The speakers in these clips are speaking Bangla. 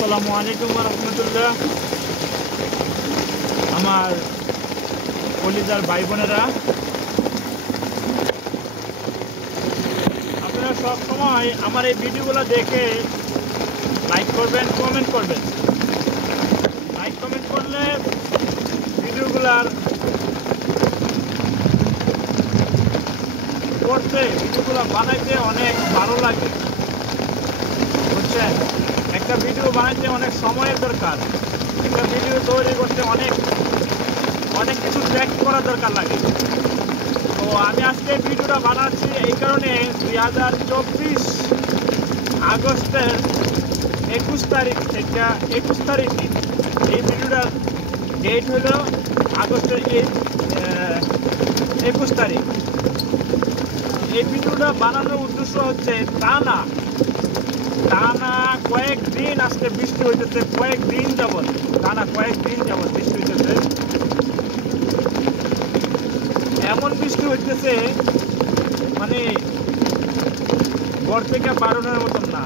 আসসালামু আলাইকুম রহমতুল্লাহ। আমার কলিজার ভাই বোনেরা, আপনারা সব সময় আমার এই ভিডিওগুলো দেখে লাইক করবেন, কমেন্ট করবেন। লাইক কমেন্ট করলে ভিডিওগুলো বানাইতে অনেক ভালো লাগে, বুঝছেন? একটা ভিডিও বানাইতে অনেক সময়ের দরকার, একটা ভিডিও তৈরি করতে অনেক কিছু ত্যাগ করার দরকার লাগে। তো আমি আজকে ভিডিওটা বানাচ্ছি এই কারণে 2024 আগস্টের 21 তারিখ থেকে 21 তারিখ এই ভিডিওটার ডেট হলো আগস্টের 21 তারিখ। এই ভিডিওটা বানানোর উদ্দেশ্য হচ্ছে টানা কয়েকদিন আজকে বৃষ্টি হইতেছে, কয়েকদিন যাবৎ বৃষ্টি হইতেছে। এমন বৃষ্টি হইতেছে মানে ঘর থেকে বাড়ানোর মতন না।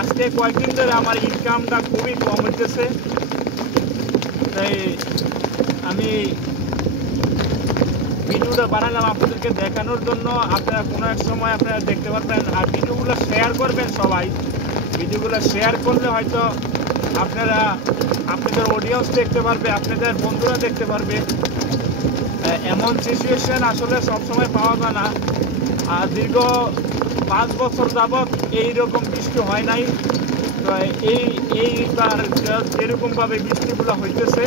আজকে কয়েকদিন ধরে আমার ইনকামটা খুবই কম হইতেছে, তাই আমি ভিডিওটা বানালাম আপনাদেরকে দেখানোর জন্য। আপনারা কোনো এক সময় আপনারা দেখতে পারবেন, আর ভিডিওগুলো শেয়ার করবেন। সবাই ভিডিওগুলো শেয়ার করলে হয়তো আপনারা আপনাদের অডিয়েন্স দেখতে পারবে, আপনাদের বন্ধুরা দেখতে পারবে। এমন সিচুয়েশন আসলে সবসময় পাওয়া যায় না। আর দীর্ঘ 5 বছর যাবৎ এইরকম বৃষ্টি হয় নাই। তো এইবার যেরকমভাবে বৃষ্টিগুলো হইতেছে,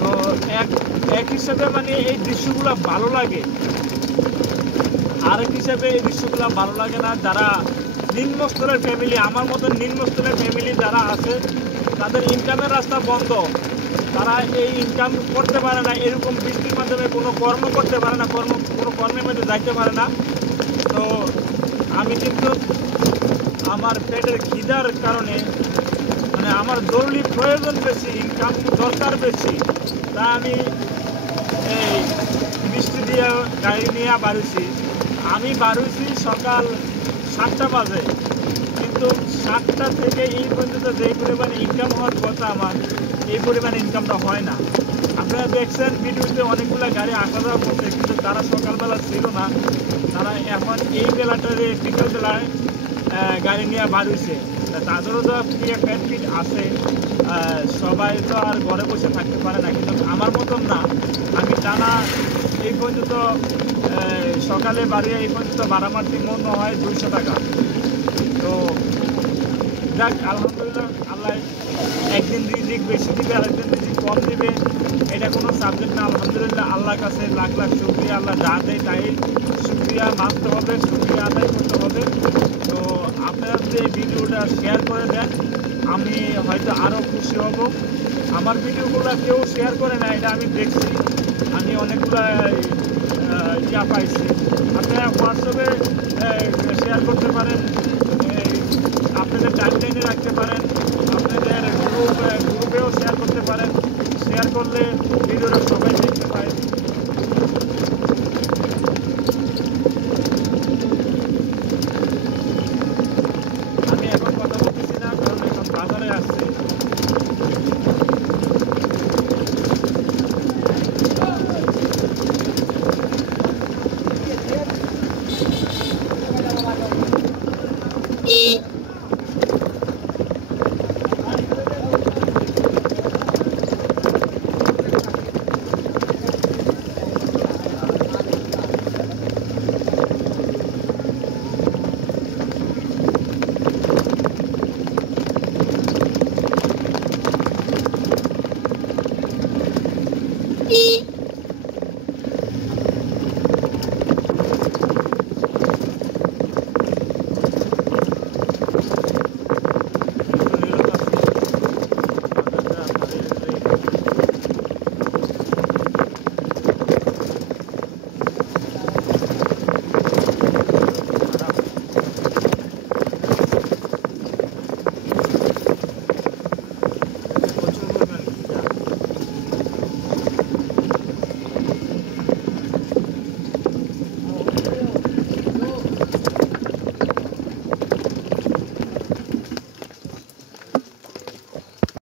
তো এক হিসাবে মানে এই দৃশ্যগুলো ভালো লাগে, আরেক হিসাবে এই দৃশ্যগুলো ভালো লাগে না। যারা নিম্নস্তরের ফ্যামিলি, আমার মতন নিম্নস্তরের ফ্যামিলি যারা আছে, তাদের ইনকামের রাস্তা বন্ধ, তারা এই ইনকাম করতে পারে না, এরকম বৃষ্টির মাধ্যমে কোনো কর্ম করতে পারে না, কোনো কর্মের মধ্যে যাইতে পারে না। তো আমি কিন্তু আমার পেটের খিদার কারণে, মানে আমার জরুরি প্রয়োজন বেশি, ইনকাম দরকার বেশি, তা আমি এই বৃষ্টি দিয়ে গাড়ি নিয়ে আমি বাড়িছি সকাল 7টা বাজে, কিন্তু 7টা থেকে এই পর্যন্ত যে পরিমাণ ইনকাম হওয়ার কথা আমার, এই পরিমাণ ইনকামটা হয় না। আপনারা দেখছেন ভিডিওতে অনেকগুলো গাড়ি আসা যাওয়া করছে, কিন্তু তারা সকালবেলা ছিল না, তারা এখন এই বেলাটারে বিকেল বেলায় গাড়ি নিয়ে বাড়িছে। তাদেরও তো পেট আছে, সবাই তো আর ঘরে বসে থাকতে পারে না, কিন্তু আমার মতন না। আমি টানা এই পর্যন্ত সকালে বাড়িয়ে এই পর্যন্ত ভাড়া মারতে মনে হয় 200 টাকা। তো যাক, আলহামদুলিল্লাহ, আল্লাহ একদিন রিজিক বেশি দিবে, আরেকদিন রিজিক কম দিবে, এটা কোনো সাবজেক্ট না। আলহামদুলিল্লাহ, আল্লাহর কাছে লাখ লাখ শুকরিয়া। আল্লাহ যা দেয় তাই শুকরিয়া মানতে হবে, শুকরিয়া আদায় করতে হবে। তো আপনারা যদি এই ভিডিওটা শেয়ার করে দেন, আমি হয়তো আরও খুশি হব। আমার ভিডিওগুলো কেউ শেয়ার করে না, এটা আমি দেখছি, আমি অনেকগুলো পাইছি। আপনারা হোয়াটসঅ্যাপে শেয়ার করতে পারেন, আপনাদের টাইমলাইনে রাখতে পারেন, আপনাদের গ্রুপেও শেয়ার করতে পারেন। শেয়ার করলে ভিডিওটা সবাই দেখতে পায়। আমি এখন কথা বলতেছি না, কারণ এখন বাজারে আসছি।